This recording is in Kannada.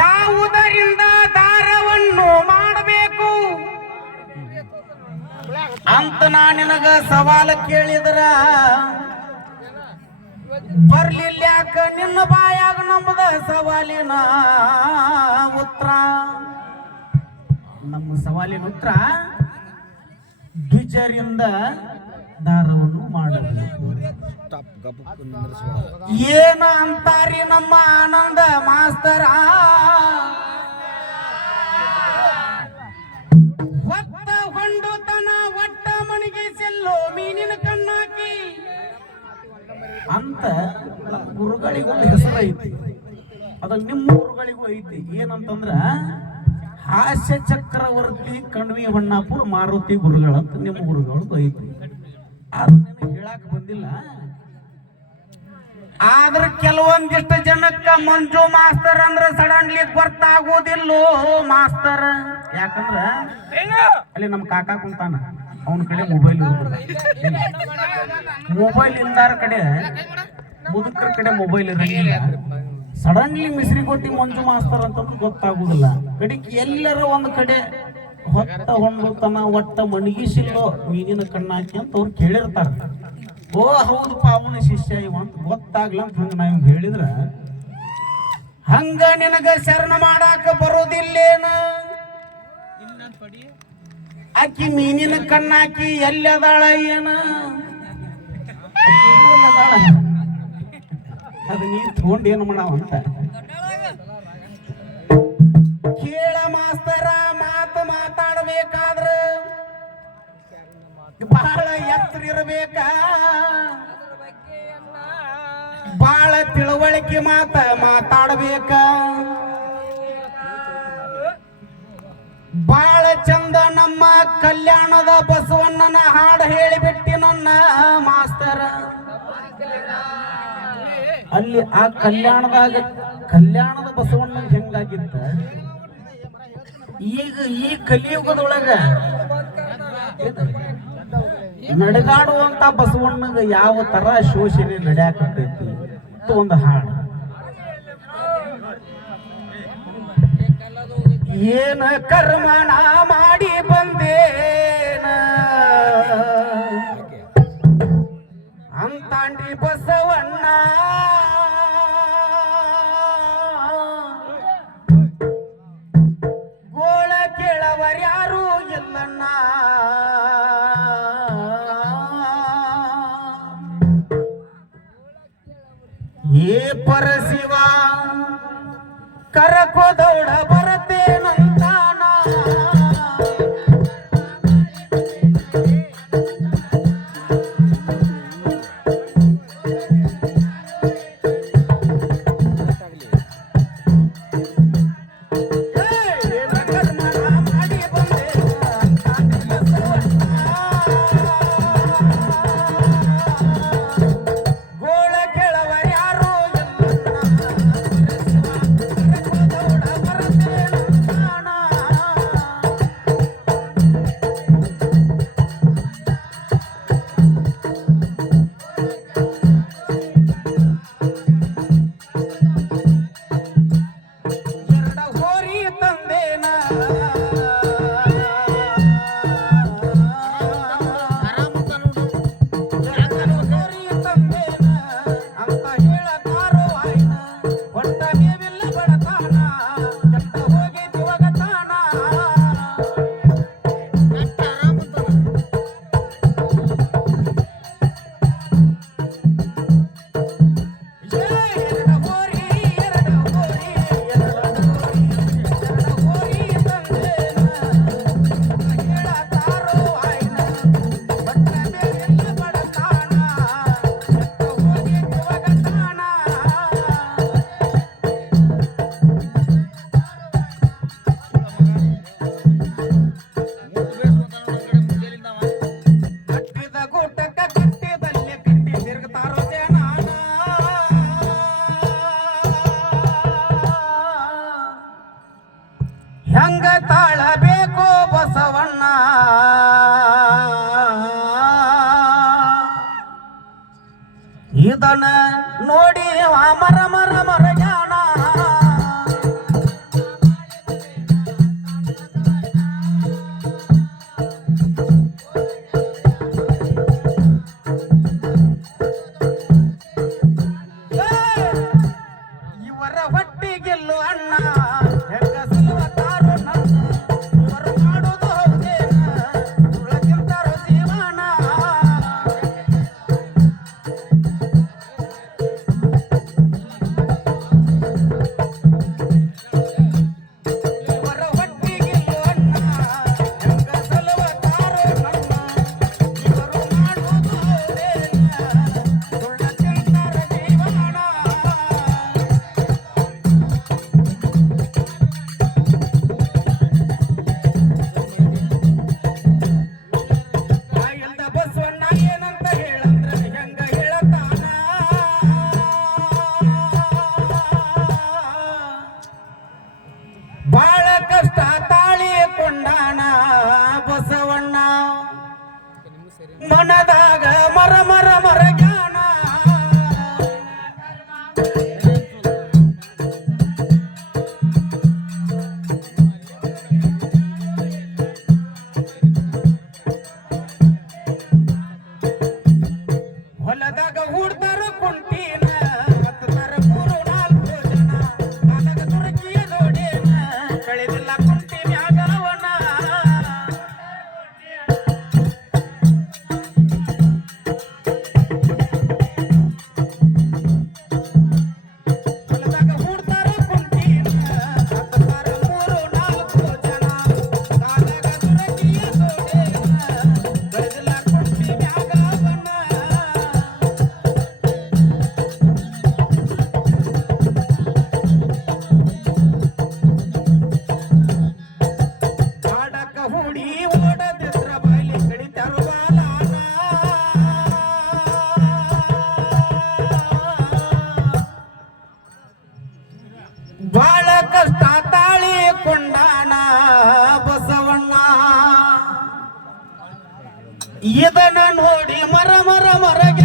ಯಾವುದರಿಂದ ದಾರವನ್ನು ಮಾಡಬೇಕು ಅಂತ ನಾ ನಿನಗ ಸವಾಲ ಕೇಳಿದ್ರ ಬರ್ಲಿಲ್ಲ ಯಾಕ ನಿನ್ನ ಬಾಯಾಗ ನಂಬದ ಸವಾಲಿನ ಉತ್ತರ. ನಮ್ಮ ಸವಾಲಿನ ಉತ್ತರ ದ್ವಿಜರಿಂದ ದಾರವನ್ನು ಮಾಡಬೇಕು. ಏನ ಅಂತಾರಿ ನಮ್ಮ ಆನಂದ ಮಾಸ್ತರ, ಹೊತ್ತ ಹೊಂಡುತನ ಒಟ್ಟ ಮಣಿಗೆ ಸೆಲ್ಲೋ ಮೀನಿನ ಕಣ್ಣಾಕಿ ಅಂತ ಗುರುಗಳಿಗೊಂದು ಹೆಸರು ಐತಿ. ಅದ ನಿಮ್ಮ ಗುರುಗಳಿಗೂ ಐತಿ. ಏನಂತಂದ್ರ ಹಾಸ್ಯ ಚಕ್ರವರ್ತಿ ಕಣ್ವಿ ಬಣ್ಣಾಪುರ ಮಾರುತಿ ಗುರುಗಳಂತ ನಿಮ್ಮ ಗುರುಗಳದ್ದು ಐತಿ. ಅದನ್ನ ಹೇಳಕ್ ಬಂದಿಲ್ಲ. ಆದ್ರ ಕೆಲವೊಂದಿಷ್ಟು ಜನಕ್ಕ ಮಂಜು ಮಾಸ್ತರ್ ಅಂದ್ರ ಸಡನ್ಲಿ ಗೊತ್ತಾಗೋದಿಲ್ಲೋ ಮಾಸ್ತರ್. ಯಾಕಂದ್ರ ಅಲ್ಲಿ ನಮ್ಮ ಕಾಕಾ ಕುಂತಾನ, ಅವನ ಕಡೆ ಮೊಬೈಲ್ ಇಲ್ದಾರ ಕಡೆ ಮುದುಕರ ಕಡೆ ಮೊಬೈಲ್ ಇರಂಗಿಲ್ಲ. ಸಡನ್ಲಿ ಮಿಸ್ರಿ ಕೊಟ್ಟಿ ಮಂಜು ಮಾಸ್ತರ್ ಅಂತಂದು ಗೊತ್ತಾಗುದಿಲ್ಲ. ಕಡೆಗೆ ಎಲ್ಲರ ಒಂದ್ ಕಡೆ ಹೊತ್ತ ಹೊಂಡುತನ ಒಟ್ಟ ಮಣಗಿಸಿಲ್ಲೋ ಮೀನಿನ ಕಣ್ಣಾಕಿ ಅಂತ ಅವ್ರು ಕೇಳಿರ್ತಾರ. ಓ ಹೌದಪ್ಪ ಅವನ ಶಿಷ್ಯ ಇವ ಅಂತ ಗೊತ್ತಾಗ್ಲ ಅಂತ ಹಂಗ ನಾವ್ ಹೇಳಿದ್ರ ಹಂಗ ನಿನಗ ಶರಣ ಮಾಡಾಕ ಬರೋದಿಲ್ಲೇನ? ಆಕಿ ಮೀನಿನ ಕಣ್ಣಾಕಿ ಎಲ್ಲದಾಳ ಏನ? ಅದು ನೀ ತಗೊಂಡು ಏನು ಮಾಡಾವಂತ ಕೇಳ ಮಾಸ್ತರ. ಮಾತು ಮಾತಾಡಬೇಕಾದ್ರ ಬಹಳ ಎತ್ತರ ಇರಬೇಕ, ಬಹಳ ತಿಳುವಳಿಕೆ ಮಾತಾಡಬೇಕ, ಬಹಳ ಚಂದ ನಮ್ಮ ಕಲ್ಯಾಣದ ಬಸವಣ್ಣನ ಹಾಡು ಹೇಳಿಬಿಟ್ಟಿ ನನ್ನ ಮಾಸ್ತರ. ಅಲ್ಲಿ ಆ ಕಲ್ಯಾಣದ ಬಸವಣ್ಣ ಹೆಂಗಾಗಿತ್ತ, ಈಗ ಈ ಕಲಿಯುಗದೊಳಗ ನಡೆದಾಡುವಂತ ಬಸವಣ್ಣಗ ಯಾವ ತರ ಶೋಷಣೆ ನಡೆಯಾಕತ್ತೈತಿ ಒಂದು ಹಾಡು. ಏನ ಕರ್ಮನ ಮಾಡಿ ಬಂದೇನ ಅಂತಾಂಡಿ ಬಸವಣ್ಣ, ಗೋಳ ಕೇಳವರ್ಯಾರು ಎಲ್ಲಣ್ಣ. ಏ ಪರಶಿವ ಕರಕೋದೌಡ ಬರತೇನಂತಾನ, ಹೆಂಗ ತಾಳಬೇಕು ಬಸವಣ್ಣ ಇದನ್ನ ನೋಡಿ ಮರ ಮರ ಮರ ಜಾಣ ಕಷ್ಟ ತಾಳಿ ಕೊಂಡಾನ ಬಸವಣ್ಣ ಮನದಾಗ ಮರ ಮರ ಮರ ಜ್ಞಾನ ಹೊಲದಾಗ ಹೂಡ್ತಾರ ಕುಂಟಿನ ಹತ್ತಾರ ಮೂರು ನಾಲ್ಕು ಜನ ಕಾಲಗ ತುರಕಿಯ ನೋಡೇನ ಕಳೆದಿಲ್ಲ ಕುಂಟಿ ಮ್ಯಾಗವನ ಹೊಲದಾಗ ಹೂಡ್ತಾರ ಕುಂಟಿನ ಹತ್ತಾರ ಮೂರು ನಾಲ್ಕು ಜನ ಕಾಲಗ ತುರಕಿಯ ನೋಡೇನ ಕಳೆದಿಲ್ಲ ಕುಂಟಿ ಮ್ಯಾಗವನ ಮಾಡಕ ಹುಡಿ ಓಡದಿದ್ರ ಬಯಲಿ ಕಡಿತರು ಬಾಲಾನ ಬಾಳ ಕಷ್ಟ ತಾಳಿ ಕೊಂಡಾನ ಬಸವಣ್ಣ ಇದನ್ನ ನೋಡಿ ಮರ ಮರ ಮರಗೆ